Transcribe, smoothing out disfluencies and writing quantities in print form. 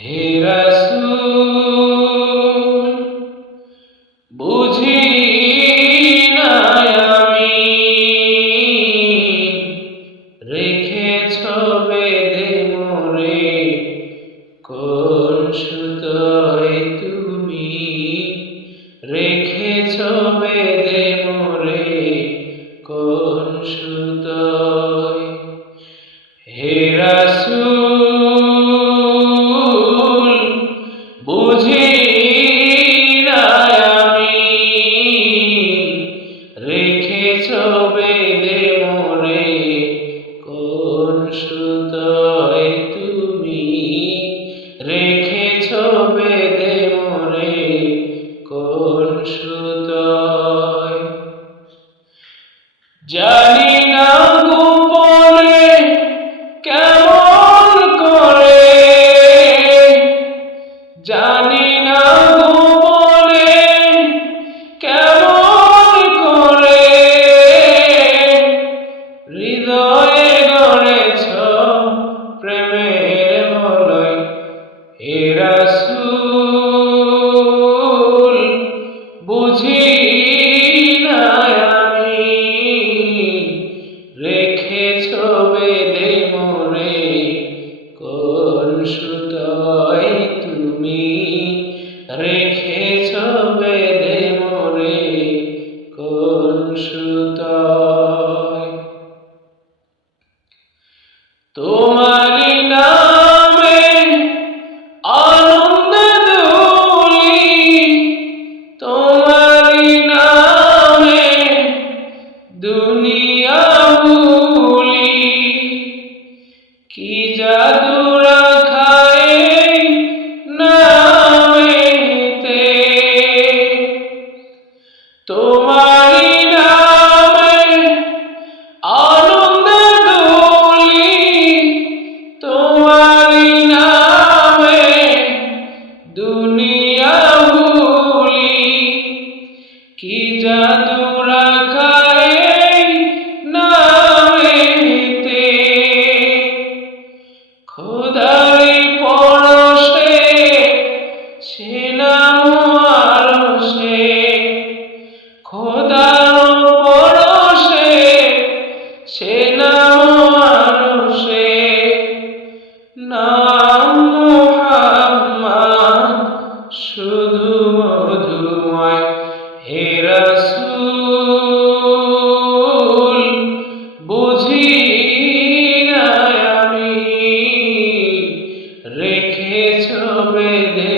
হে রাসূল বুঝি না আমি রেখেছ বেঁধে মোরে কোন সুতোয় তুমি রেখেছ বেঁধে মোরে কোন সুতোয় হে রাসূল বুঝি না আমি রেখেছ বেঁধে মোরে কোন সুতোয় তুমি রেখেছ বেঁধে মোরে কোন সুতোয় জানি না গোপনে কেমন করে জানি না গোপনে কেমন করে হৃদয়ে গড়েছ প্রেমের বলয় হে রাসূল বুঝি না আমি রেখেছ বেঁধে মোরে কোন সুতোয় তুমি রেখেছ বেঁধে মোরে কোন সুতোয় তোমারি নামে আনন্দে দুলি তোমারি নামে দুনিয়া ভুলি কি জাদু রাখায় নামেতে তোমারি নামে আনন্দে দুলি তোমারি নামে দুনিয়া ভুলি কি জাদু রাখায় নামেতে খোদারি পরশে সে নাম আরশে খোদার পরশে সে নাম আরশে নাম মুহাম্মদ শুধু মধুময় হে রাসূল বুঝি না আমি রেখেছ বেঁধে